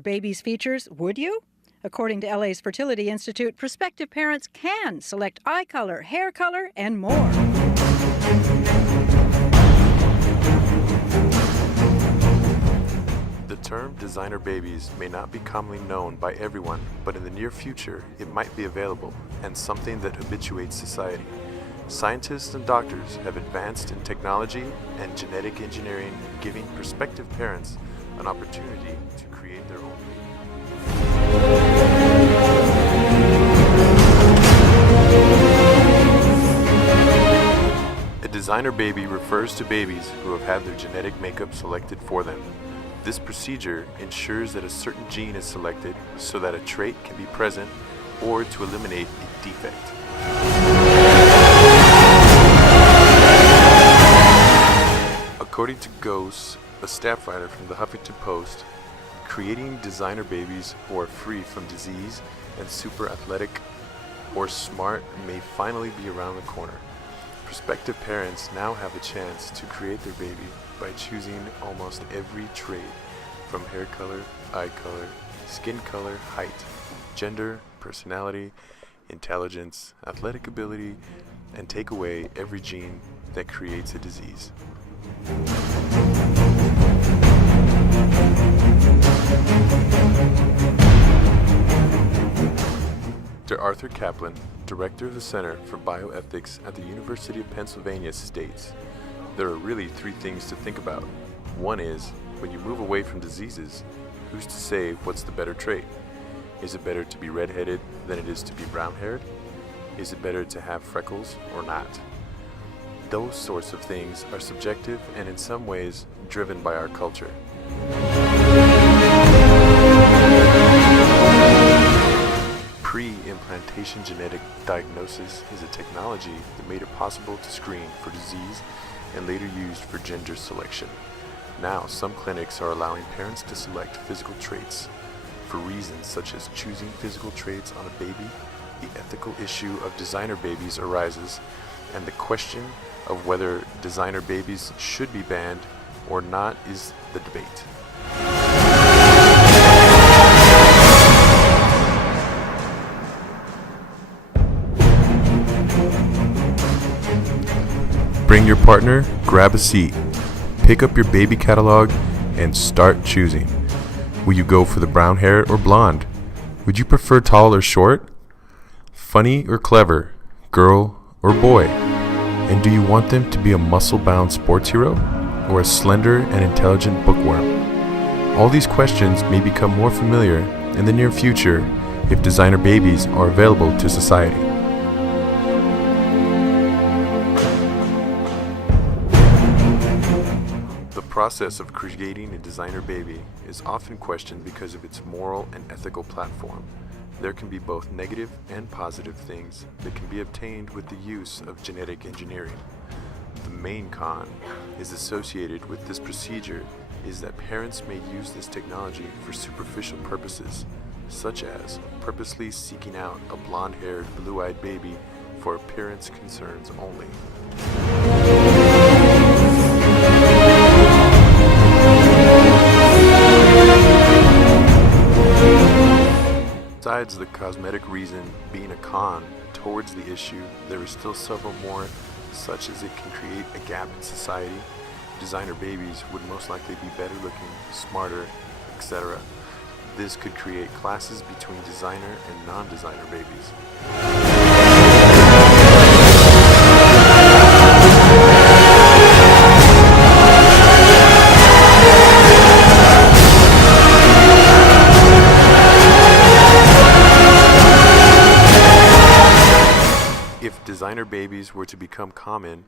your baby's features, would you? According to LA's Fertility Institute, prospective parents can select eye color, hair color, and more. The term designer babies may not be commonly known by everyone, but in the near future, it might be available and something that habituates society. Scientists and doctors have advanced in technology and genetic engineering, giving prospective parents an opportunity to create their own baby. A designer baby refers to babies who have had their genetic makeup selected for them. This procedure ensures that a certain gene is selected so that a trait can be present or to eliminate a defect. According to Ghost, a staff writer from the Huffington Post, creating designer babies who are free from disease and super athletic or smart may finally be around the corner. Prospective parents now have a chance to create their baby by choosing almost every trait from hair color, eye color, skin color, height, gender, personality, intelligence, athletic ability, and take away every gene that creates a disease. Dr. Arthur Kaplan, director of the Center for Bioethics at the University of Pennsylvania, states, "There are really three things to think about. One is, when you move away from diseases, who's to say what's the better trait? Is it better to be redheaded than it is to be brown-haired? Is it better to have freckles or not? Those sorts of things are subjective and in some ways driven by our culture." Pre-implantation genetic diagnosis is a technology that made it possible to screen for disease and later used for gender selection. Now, some clinics are allowing parents to select physical traits. For reasons such as choosing physical traits on a baby, the ethical issue of designer babies arises, and the question of whether designer babies should be banned or not is the debate. Bring your partner, grab a seat, pick up your baby catalog, and start choosing. Will you go for the brown hair or blonde? Would you prefer tall or short? Funny or clever? Girl or boy? And do you want them to be a muscle-bound sports hero or a slender and intelligent bookworm? All these questions may become more familiar in the near future if designer babies are available to society. The process of creating a designer baby is often questioned because of its moral and ethical platform. There can be both negative and positive things that can be obtained with the use of genetic engineering. The main con is associated with this procedure is that parents may use this technology for superficial purposes, such as purposely seeking out a blonde-haired, blue-eyed baby for appearance concerns only. Besides the cosmetic reason being a con towards the issue, there are still several more, such as it can create a gap in society. Designer babies would most likely be better looking, smarter, etc. This could create classes between designer and non-designer babies. If designer babies were to become common,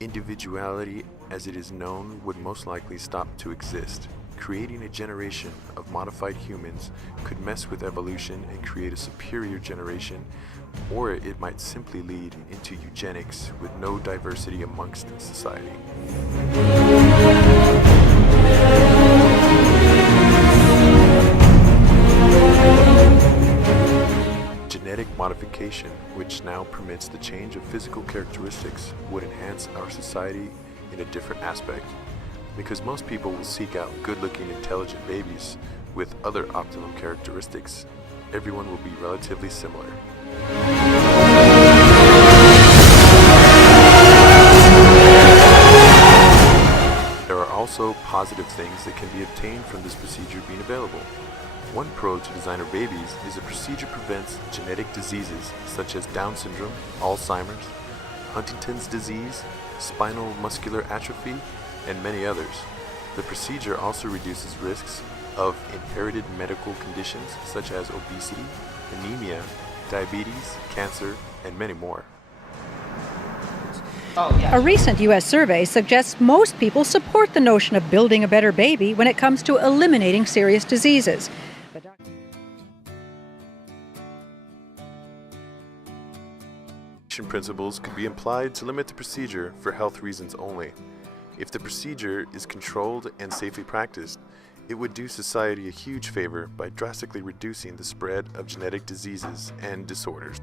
individuality as it is known would most likely stop to exist. Creating a generation of modified humans could mess with evolution and create a superior generation, or it might simply lead into eugenics with no diversity amongst society. Genetic modification, which now permits the change of physical characteristics, would enhance our society in a different aspect, because most people will seek out good-looking, intelligent babies with other optimum characteristics, everyone will be relatively similar. There are also positive things that can be obtained from this procedure being available. One pro to designer babies is the procedure prevents genetic diseases such as Down syndrome, Alzheimer's, Huntington's disease, spinal muscular atrophy, and many others. The procedure also reduces risks of inherited medical conditions such as obesity, anemia, diabetes, cancer, and many more. A recent U.S. survey suggests most people support the notion of building a better baby when it comes to eliminating serious diseases. Principles could be implied to limit the procedure for health reasons only. If the procedure is controlled and safely practiced, it would do society a huge favor by drastically reducing the spread of genetic diseases and disorders.